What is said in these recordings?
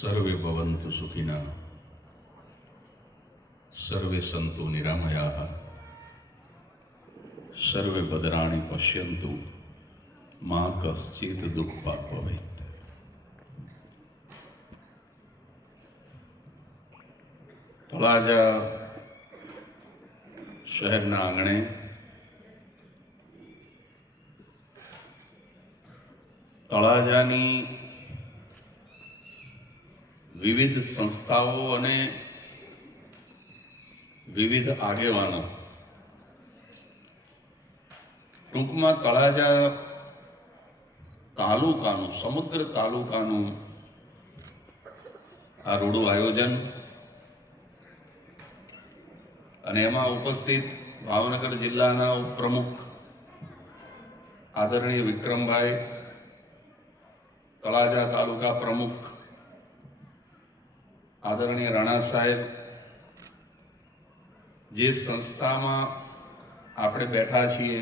सर्वे भवन्तु सुखिनः सर्वे सन्तु निरामयाः सर्वे भद्राणि पश्यन्तु मा कश्चित् दुःखात् भवेत्। तळाजा शહેરના આંગણે તળાજાની વિવિધ સંસ્થાઓ અને વિવિધ આગેવાનો ટૂંકમાં તળાજા તાલુકાનું સમગ્ર તાલુકાનું આ રૂડું આયોજન અને એમાં ઉપસ્થિત ભાવનગર જિલ્લાના ઉપપ્રમુખ આદરણીય વિક્રમભાઈ, તળાજા તાલુકા પ્રમુખ આદરણીય રાણા સાહેબ, જે સંસ્થામાં આપણે બેઠા છીએ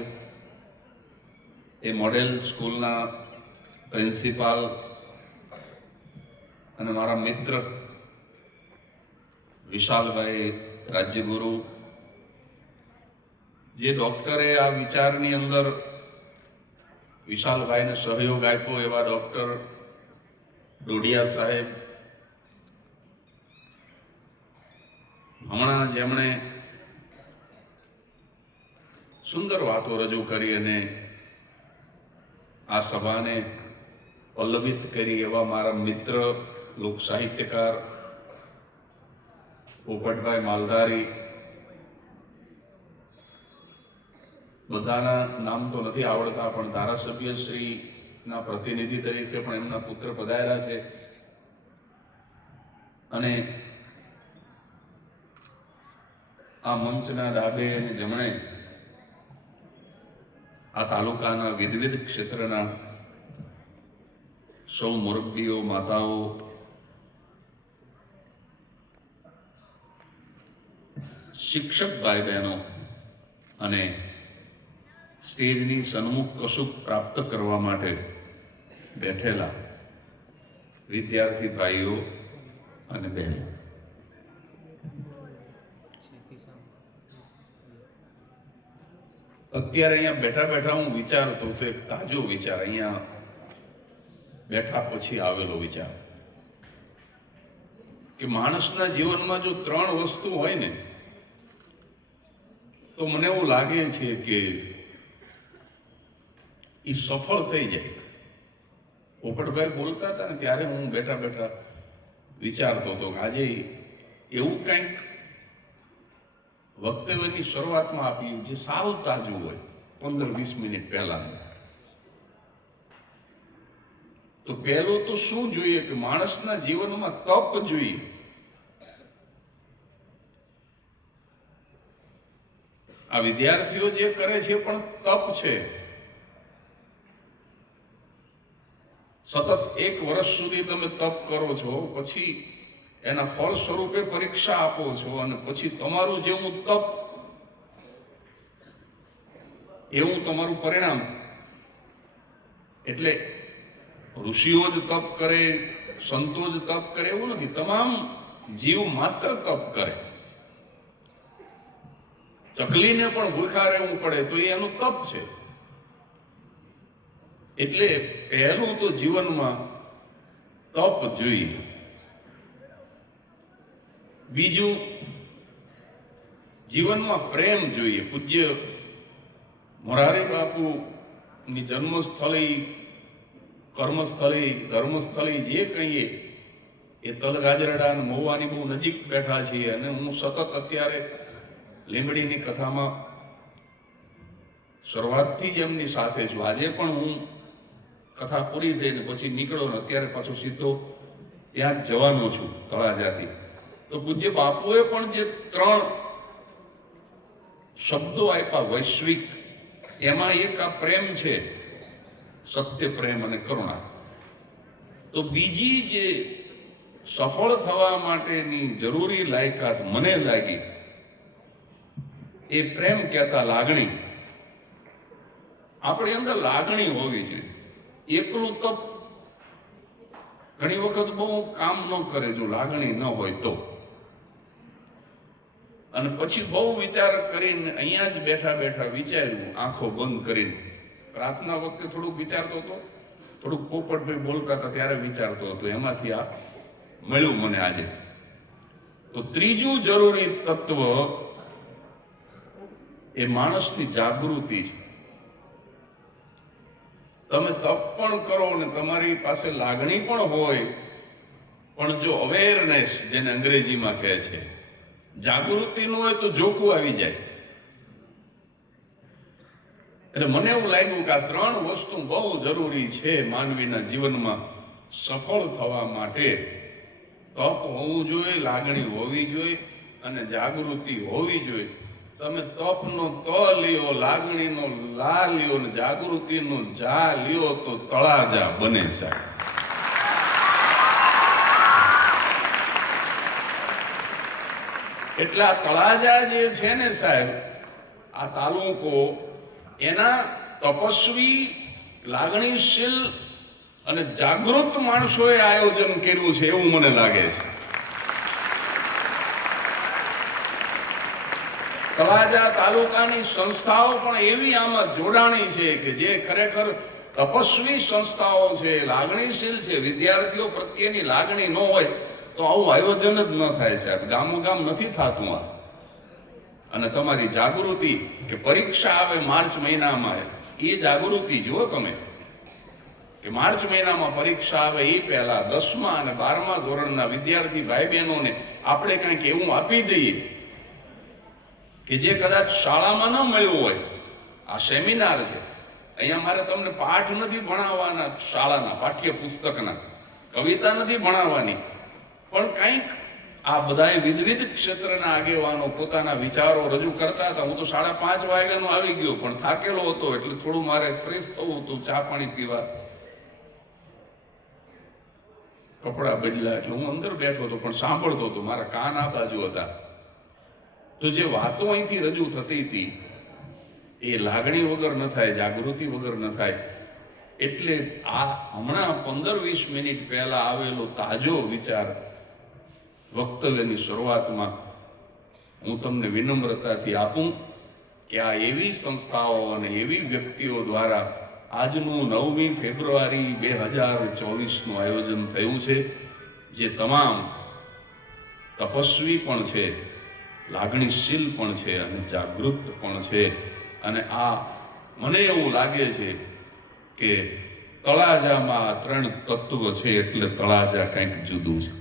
એ મોડેલ સ્કૂલના પ્રિન્સિપાલ અને મારા મિત્ર વિશાલભાઈ રાજ્યગુરુ, જે ડોક્ટરે આ વિચારની અંદર વિશાલભાઈને સહયોગ આપ્યો એવા ડોક્ટર ડોડિયા સાહેબ, હમણાં જેમણે સુંદર વાતો રજૂ કરી અને આ સભાને પલ્લવિત કરી એવા મારા મિત્ર લોક સાહિત્યકાર પોપટભાઈ માલધારી, બધાના નામ તો નથી આવડતા પણ ધારાસભ્ય શ્રીના પ્રતિનિધિ તરીકે પણ એમના પુત્ર પધારેલા છે અને આ મંચના ડાબે અને જમણે આ તાલુકાના વિવિધ ક્ષેત્રના સૌ મુરબ્બીઓ, માતાઓ, શિક્ષક ભાઈ બહેનો અને સ્ટેજની સન્મુખ કશુંક પ્રાપ્ત કરવા માટે બેઠેલા વિદ્યાર્થી ભાઈઓ અને બહેનો, અત્યારે અહીંયા બેઠા બેઠા હું વિચારતો તો એક તાજો વિચાર, અહીંયા બેઠા પછી આવેલો વિચાર કે માણસના જીવનમાં જો 3 વસ્તુ હોય ને તો મને એવું લાગે છે કે એ સફળ થઈ જાય. પોપટભાઈ બોલતા હતા ને ત્યારે હું બેઠા બેઠા વિચારતો હતો કે આજે એવું કંઈક વક્તવ્યની શરૂઆતમાં આપ્યું જે સાવ તાજું હોય 15-20 મિનિટ પહેલા. તો પહેલું તો શું જોઈએ કે માણસના જીવનમાં તપ જોઈએ. આ વિદ્યાર્થીઓ જે કરે છે પણ તપ છે. સતત 1 વર્ષ સુધી તમે તપ કરો છો, પછી એના ફળ સ્વરૂપે પરીક્ષા આપો છો અને પછી તમારું જેવું તપ એવું તમારું પરિણામ. એટલે ઋષિઓ જ તપ કરે, સંતો જ તપ કરે એવું નથી, તમામ જીવ માત્ર તપ કરે. ચકલીને પણ ભૂખા રહેવું પડે તો એનું તપ છે. એટલે પહેલું તો જીવનમાં તપ જોઈએ. બીજું, જીવનમાં પ્રેમ જોઈએ. પૂજ્ય મોરારી બાપુની જન્મસ્થળી, કર્મસ્થળી, ધર્મસ્થળી જે કહીએ એ તલગાજરડા અને મહુવાની બહુ નજીક બેઠા છીએ અને હું સતત અત્યારે લીંબડીની કથામાં શરૂઆતથી જ એમની સાથે છું. આજે પણ હું કથા પૂરી થઈને પછી નીકળો ને અત્યારે પાછો સીધો ત્યાં જ જવાનો છું તળાજાથી. તો પૂજ્ય બાપુએ પણ જે 3 શબ્દો આપ્યા વૈશ્વિક, એમાં એક આ પ્રેમ છે, સત્ય, પ્રેમ અને કરુણા. તો બીજી જે સફળ થવા માટેની જરૂરી લાયકાત મને લાગી એ પ્રેમ કહેતા લાગણી. આપણી અંદર લાગણી હોવી જોઈએ. એકલું તપ ઘણી વખત બહુ કામ ન કરે જો લાગણી ન હોય તો, અને પછી બહુ વિચાર કરીને અહીંયા જ બેઠા બેઠા વિચાર્યું, આંખો બંધ કરીને. પ્રાર્થના વખતે થોડુંક વિચારતો હતો, થોડુંક પોપટભાઈ બોલતા હતા ત્યારે વિચારતો હતો, એમાંથી આ મળ્યું મને આજે. તો ત્રીજું જરૂરી તત્વ એ માણસની જાગૃતિ છે. તમે તપ પણ કરો ને તમારી પાસે લાગણી પણ હોય, પણ જો અવેરનેસ, જેને અંગ્રેજીમાં કહે છે, જાગૃતિ ન હોય તો જોખું આવી જાય. એટલે મને એવું લાગ્યું કે આ ત્રણ વસ્તુ બહુ જરૂરી છે માનવીના જીવનમાં સફળ થવા માટે. તપ હોવું જોઈએ, લાગણી હોવી જોઈએ અને જાગૃતિ હોવી જોઈએ. તમે તપનો ત લ્યો, લાગણીનો લા લ્યો ને જાગૃતિનો જા લ્યો તો તળાજા બને સાહેબ. એટલે આ તળાજા જે છે ને સાહેબ, આ તાલુકો, એના તપસ્વી, લાગણીશીલ અને જાગૃત માણસોએ આયોજન કર્યું છે એવું મને લાગે છે. તળાજા તાલુકાની સંસ્થાઓ પણ એવી આમાં જોડાણી છે કે જે ખરેખર તપસ્વી સંસ્થાઓ છે, લાગણીશીલ છે. વિદ્યાર્થીઓ પ્રત્યેની લાગણી ન હોય તો આવું આયોજન જ ન થાય સાહેબ. ગામોગામ નથી થતું આ. અને તમારી જાગૃતિ કે પરીક્ષા આવે માર્ચ મહિનામાં, એ જાગૃતિ જુઓ તમે કે માર્ચ મહિનામાં પરીક્ષા આવે એ પહેલા 10મા અને 12મા ધોરણના વિદ્યાર્થી ભાઈ બહેનોને આપણે કંઈક એવું આપી દઈએ કે જે કદાચ શાળામાં ન મળ્યું હોય. આ સેમિનાર છે, અહીંયા મારે તમને પાઠ નથી ભણાવવાના, શાળાના પાઠ્યપુસ્તકના, કવિતા નથી ભણાવવાની, પણ કંઈક આ બધા વિવિધ ક્ષેત્રના આગેવાનો પોતાના વિચારો રજૂ કરતા હતા. હું તો 5:30 વાગ્યાનો આવી ગયો, પણ થાકેલો હતો એટલે થોડું મારે ફ્રેશ થવું હતું, ચા પાણી પીવા, કપડા બદલા, એટલે હું અંદર બેઠો હતો પણ સાંભળતો હતો. મારા કાન આ બાજુ હતા. તો જે વાતો અહીંથી રજૂ થતી હતી એ લાગણી વગર ન થાય, જાગૃતિ વગર ન થાય. એટલે આ હમણાં 15-20 મિનિટ પહેલા આવેલો તાજો વિચાર વક્તવ્યની શરૂઆતમાં હું તમને વિનમ્રતાથી આપું કે આ એવી સંસ્થાઓ અને એવી વ્યક્તિઓ દ્વારા આજનું 9મી ફેબ્રુઆરી 2024નું આયોજન થયું છે, જે તમામ તપસ્વી પણ છે, લાગણીશીલ પણ છે અને જાગૃત પણ છે. અને આ મને એવું લાગે છે કે તળાજામાં આ ત્રણ તત્વ છે એટલે તળાજા કંઈક જુદું છે.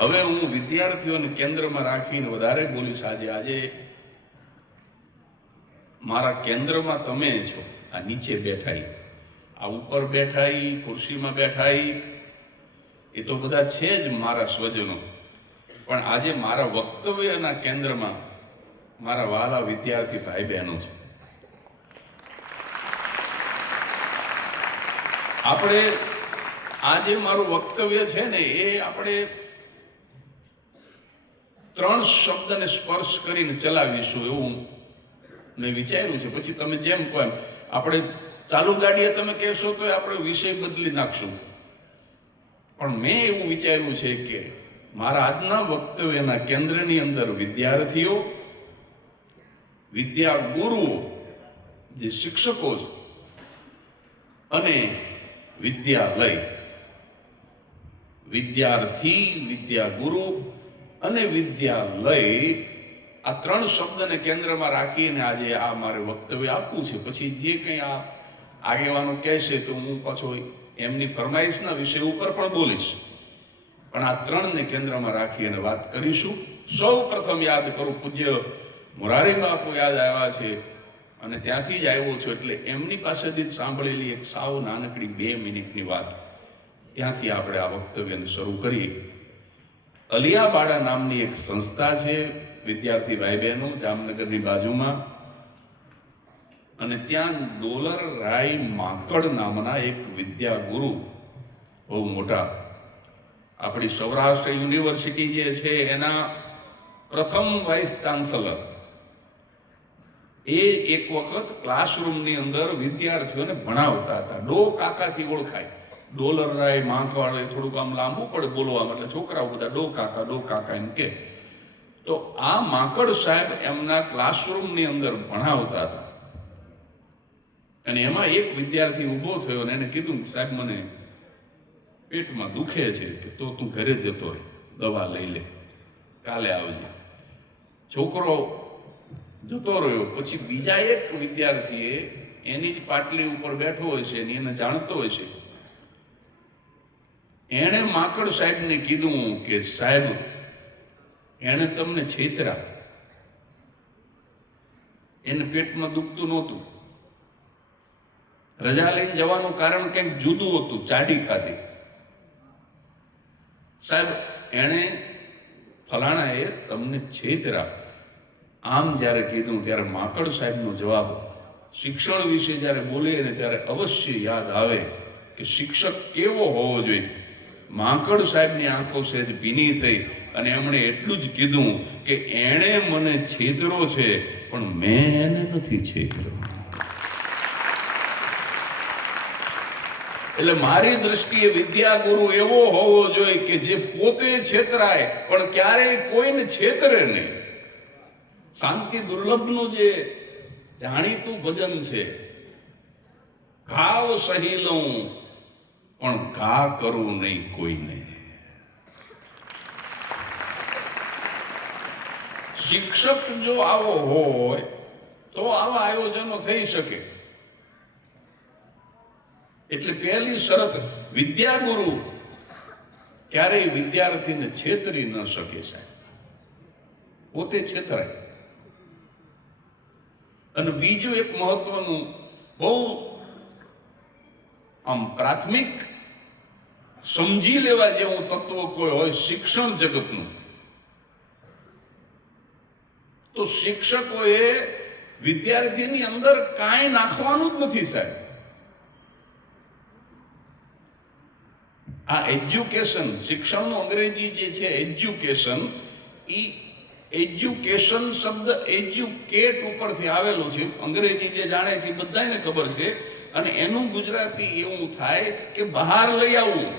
હવે હું વિદ્યાર્થીઓને કેન્દ્રમાં રાખીને વધારે બોલીશ. આજે મારા કેન્દ્રમાં તમે છો. આ નીચે બેઠા, આ ઉપર બેઠા, ખુરશીમાં બેઠા, એ તો બધા છે જ મારા સ્વજનો. પણ આજે મારા વક્તવ્યના કેન્દ્રમાં મારા વહાલા વિદ્યાર્થી ભાઈ બહેનો છે. આપણે આજે મારું વક્તવ્ય છે ને એ આપણે 3 શબ્દને સ્પર્શ કરીને ચલાવીશું એવું મેં વિચાર્યું છે. પછી તમે જેમ કહો એમ, આપણે ચાલુ ગાડીએ તમે કહેશો તો આપણે વિષય બદલી નાખશું. પણ મેં એવું વિચાર્યું છે કે મારા આજના વક્તવ્યના કેન્દ્રની અંદર વિદ્યાર્થીઓ, વિદ્યા ગુરુઓ જે શિક્ષકો છે, અને વિદ્યાલય. વિદ્યાર્થી, વિદ્યા ગુરુ અને વિદ્યાલય, આ 3 શબ્દને કેન્દ્રમાં રાખીને આજે આ મારે વક્તવ્ય આપવું છે. પછી જે કંઈ આ આગેવાનો કહેશે તો હું પાછો એમની ફરમાઈશના વિષય ઉપર પણ બોલીશ. પણ આ 3ને કેન્દ્રમાં રાખી અને વાત કરીશું. સૌ પ્રથમ યાદ કરું, પૂજ્ય મોરારી બાપુ યાદ આવ્યા છે અને ત્યાંથી જ આવ્યો છું એટલે એમની પાસેથી જ સાંભળેલી એક સાવ નાનકડી 2 મિનિટની વાત, ત્યાંથી આપણે આ વક્તવ્યને શરૂ કરીએ. અલિયાબાડા નામની એક સંસ્થા છે, વિદ્યાર્થી ભાઈ બહેનો, જામનગરની બાજુમાં. અને ત્યાં ડોલર રાય માંકડ નામના એક વિદ્યા ગુરુ, બહુ મોટા, આપણી સૌરાષ્ટ્ર યુનિવર્સિટી જે છે એના પ્રથમ વાઇસ ચાન્સલર એ એક વખત ક્લાસરૂમની અંદર વિદ્યાર્થીઓને ભણાવતા હતા. ડો કાકાથી ઓળખાય. ડોલર રાય માંકવાળે થોડુંક આમ લાંબુ પડે બોલવામાં, એટલે છોકરાઓ બધા ડો કાકા એમ કે. તો આ માંકડ સાહેબ એમના ક્લાસરૂમની અંદર ભણાવતા હતા, અને એમાં એક વિદ્યાર્થી ઊભો થયો અને એને કીધું કે સાહેબ મને પેટમાં દુખે છે, કે તો તું ઘરે જતો હોય, દવા લઈ લે, કાલે આવજે. છોકરો જતો રહ્યો. પછી બીજા એક વિદ્યાર્થીએ એની જ પાટલી ઉપર બેઠો હોય છે, એને જાણતો હોય છે, એણે માંકડ સાહેબને કીધું કે સાહેબ એણે તમને છેતરા, એને પેટમાં દુખતું નહોતું, રજા લઈને જવાનું કારણ કંઈક જુદું હતું, ચાડી ખાધી. સાહેબ એણે ફલાણાએ તમને છેતરા, આમ જ્યારે કીધું ત્યારે માંકડ સાહેબનો જવાબ શિક્ષણ વિશે જ્યારે બોલે ને ત્યારે અવશ્ય યાદ આવે કે શિક્ષક કેવો હોવો જોઈએ. માંકડ સાહેબની આંખો સહેજ ભીની થઈ અને એમણે એટલું જ કીધું કે એણે મને છેતરો છે, પણ મેં એને નથી છેતરો. એટલે મારી દ્રષ્ટિએ વિદ્યાગુરુ એવો હોવો જોઈએ કે જે પોતે છેતરાય પણ ક્યારેય કોઈને છેતરે નહીં. શાંતિ દુર્લભનું જે જાણીતું ભજન છે, ઘાવ સહી લઉં પણ ઘા કરું નહીં કોઈને. શિક્ષક જો આવો હોય તો આવા આયોજનો થઈ શકે. એટલે પહેલી શરત, વિદ્યાગુરુ ક્યારેય વિદ્યાર્થીને છેતરી ન શકે સાહેબ, પોતે છેતરાય. અને બીજું એક મહત્વનું બહુ આમ પ્રાથમિક સમજી લેવા જેવું તત્વ કોઈ હોય શિક્ષણ જગતનું, તો શિક્ષકોએ વિદ્યાર્થીની અંદર કાંઈ નાખવાનું જ નથી સાહેબ. આ એજ્યુકેશન, શિક્ષણનું અંગ્રેજી જે છે એજ્યુકેશન, એજ્યુકેશન શબ્દ એજ્યુકેટ ઉપરથી આવેલો છે. અંગ્રેજી જે જાણે છે બધાને ખબર છે, અને એનું ગુજરાતી એવું થાય કે બહાર લઈ આવવું.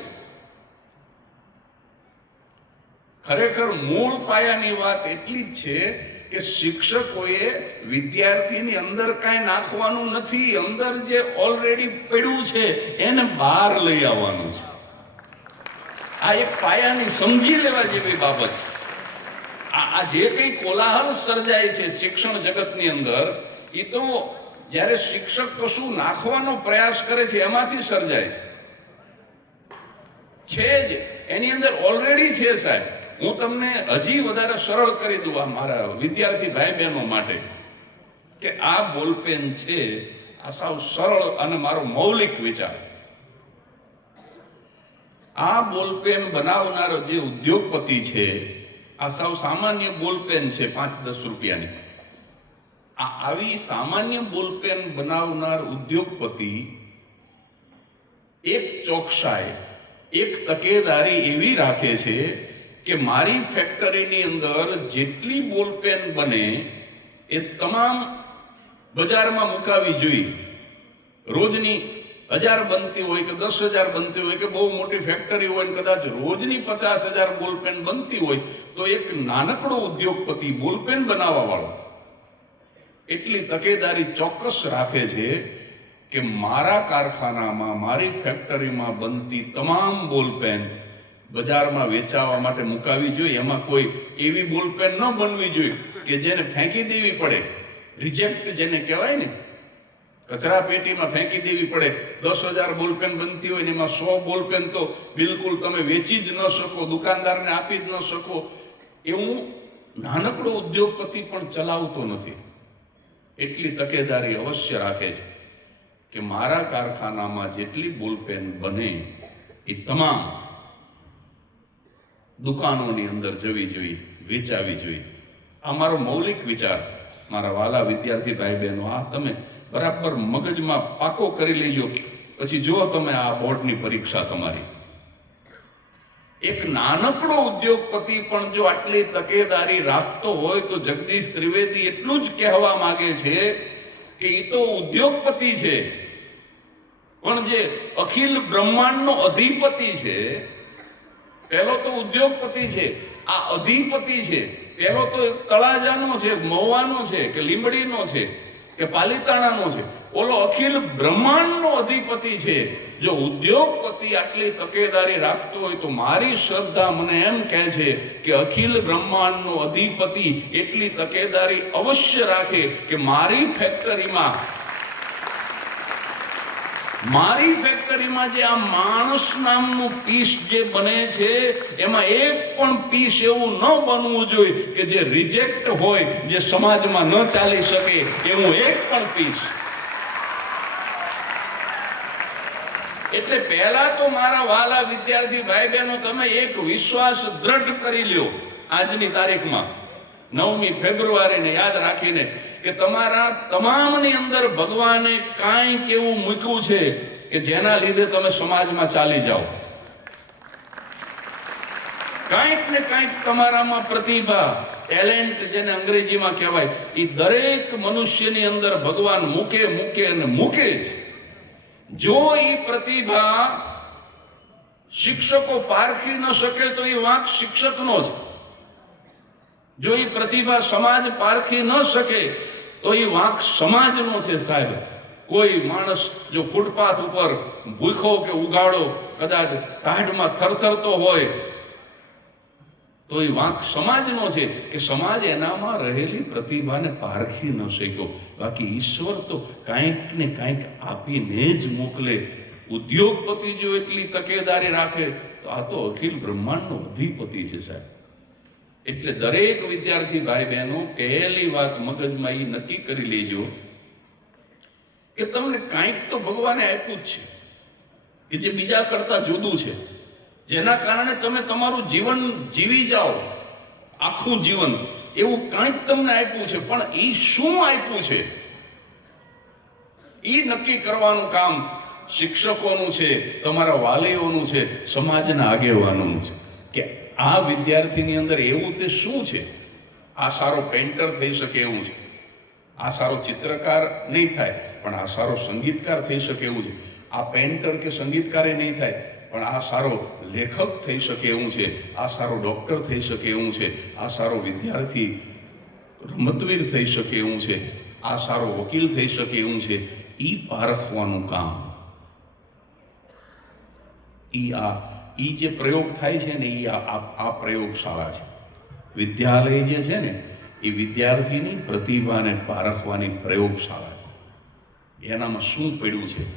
ખરેખર મૂળ પાયાની વાત એટલી જ છે કે શિક્ષકોએ વિદ્યાર્થીની અંદર કાંઈ નાખવાનું નથી, અંદર જે ઓલરેડી પડ્યું છે એને બહાર લઈ આવવાનું છે. આ એક પાયાની સમજી લેવા જેવી બાબત છે. આ જે કંઈ કોલાહલ સર્જાય છે શિક્ષણ જગતની અંદર, એ તો જ્યારે શિક્ષક કશું નાખવાનો પ્રયાસ કરે છે એમાંથી સર્જાય છે જ. એની અંદર ઓલરેડી છે સાહેબ. હું તમને હજી વધારે સરળ કરી દઉં આ મારા વિદ્યાર્થી ભાઈ બહેનો માટે, કે આ બોલપેન છે, આ સાવ સરળ અને મારો મૌલિક વિચાર. આ બોલપેન બનાવનારો જે ઉદ્યોગપતિ છે, આ સાવ સામાન્ય બોલપેન છે 5-10 રૂપિયાની. આવી સામાન્ય બોલપેન બનાવનાર ઉદ્યોગપતિ એક ચોકસાઈ, એક તકેદારી એવી રાખે છે કે મારી ફેક્ટરીની અંદર જેટલી બોલપેન બને એ તમામ બજારમાં મુકાવી જોઈએ. રોજની 1000 બનતી હોય કે 10,000 બનતી હોય કે બહુ મોટી ફેક્ટરી હોય ને કદાચ રોજની 50,000 બોલપેન બનતી હોય, તો એક નાનકડો ઉદ્યોગપતિ બોલપેન બનાવવા વાળો એટલી તકેદારી ચોક્કસ રાખે છે કે મારા કારખાનામાં, મારી ફેક્ટરીમાં બનતી તમામ બોલપેન બજારમાં વેચાવા માટે મુકાવી જોઈએ. એમાં કોઈ એવી બોલપેન ન બનવી જોઈએ કે જેને ફેંકી દેવી પડે, રિજેક્ટ જેને કહેવાય ને, કચરા પેટીમાં ફેંકી દેવી પડે. 10,000 બોલપેન બનતી હોય ને એમાં 100 બોલપેન તો બિલકુલ તમે વેચી જ ન શકો, દુકાનદારને આપી જ ન શકો. એવું નાનકડો ઉદ્યોગપતિ પણ ચલાવતો નથી. એટલી તકેદારી અવશ્ય રાખે છે કે મારા કારખાનામાં જેટલી બોલપેન બને એ તમામ દુકાનોની અંદર જવી જોઈએ, વેચાવી જોઈએ. આ મારો મૌલિક વિચાર. મારા વાલા વિદ્યાર્થી ભાઈ બહેનો, આ તમે બરાબર મગજમાં પાકો કરી લેજો. પછી જુઓ તમે આ બોર્ડની પરીક્ષા તમારી. એક નાનકડો ઉદ્યોગપતિ પણ જો આટલી તકેદારી રાખતો હોય તો જગદીશ ત્રિવેદી એટલું જ કહેવા માંગે છે કે એ તો ઉદ્યોગપતિ છે, પણ જે અખિલ બ્રહ્માંડનો અધિપતિ છે, પહેલો તો ઉદ્યોગપતિ છે, આ અધિપતિ છે, પહેલો તો તળાજાનો છે, મહુવાનો છે કે લીંબડીનો છે કે પાલીતાણાનો છે, ઓલો અખિલ બ્રહ્માંડનો અધિપતિ છે. જો ઉદ્યોગપતિ આટલી તકેદારી રાખતો હોય તો મારી શ્રદ્ધા મને એમ કહે છે કે અખિલ બ્રહ્માંડનો અધિપતિ એટલી તકેદારી અવશ્ય રાખે કે મારી ફેક્ટરીમાં જે આ માણસ નામનું પીસ જે બને છે એમાં એક પણ પીસ એવું ન બનવું જોઈએ કે જે રિજેક્ટ હોય, જે સમાજમાં ન ચાલી શકે એવું એક પણ પીસ. એટલે પહેલા તો મારા વાલા વિદ્યાર્થી ભાઈ બહેનો, તમે એક વિશ્વાસ દ્રઢ કરી લ્યો આજની તારીખમાં 9મી ફેબ્રુઆરીને યાદ રાખીને કે તમારા તમામની અંદર ભગવાને કાંઈક એવું મૂક્યું છે કે જેના લીધે તમે સમાજમાં ચાલી જાઓ. કાંઈક ને કાંઈક તમારામાં પ્રતિભા, ટેલેન્ટ જેને અંગ્રેજીમાં કહેવાય, એ દરેક મનુષ્યની અંદર ભગવાન મૂકે અને મૂકે જ. જો એ પ્રતિભા શિક્ષકો પારખી ન શકે તો એ વાંક શિક્ષકનો જ. જો એ પ્રતિભા સમાજ પારખી ન શકે તો એ વાંક સમાજનો છે. સાહેબ, કોઈ માણસ જો ફૂટપાથ ઉપર ભૂખો કે ઉગાડો કદાચ ટાઢમાં થરથરતો હોય તો એ વાંક સમાજનો છે કે સમાજ એનામાં રહેલી પ્રતિભાને પારખી ન શક્યો. બાકી ઈશ્વર તો કાંઈક ને કાંઈક આપીને જ મોકલે. ઉદ્યોગપતિ જો એટલી તકેદારી રાખે તો આ તો અખિલ બ્રહ્માંડનો અધિપતિ છે સાહેબ. એટલે દરેક વિદ્યાર્થી ભાઈ બહેનો પહેલી વાત મગજમાં એ નક્કી કરી લેજો કે તમને કાંઈક તો ભગવાને આપ્યું જ છે કે જે બીજા કરતા જુદું છે, જેના કારણે તમે તમારું જીવન જીવી જાઓ, આખું જીવન. એવું કાંઈક તમને આપ્યું છે, પણ એ શું આપ્યું છે એ નક્કી કરવાનું કામ શિક્ષકોનું છે, તમારા વાલીઓનું છે, સમાજના આગેવાનોનું છે કે આ વિદ્યાર્થીની અંદર એવું તે શું છે. આ સારો પેન્ટર થઈ શકે એવું છે, આ સારો ચિત્રકાર નહીં થાય પણ આ સારો સંગીતકાર થઈ શકે એવું છે, આ પેન્ટર કે સંગીતકાર નહીં થાય પણ આ સારો લેખક થઈ શકે એવું છે, આ સારો ડોક્ટર થઈ શકે એવું છે, આ સારો વિદ્યાર્થી રમતવીર થઈ શકે એવું છે, આ સારો વકીલ થઈ શકે એવું છે. ઈ પારખવાનું કામ, ઈ જે પ્રયોગ થાય છે ને એ આ પ્રયોગશાળા છે. વિદ્યાલય જે છે ને એ વિદ્યાર્થીની પ્રતિભાને પારખવાની પ્રયોગશાળા છે. એનામાં શું પડ્યું છે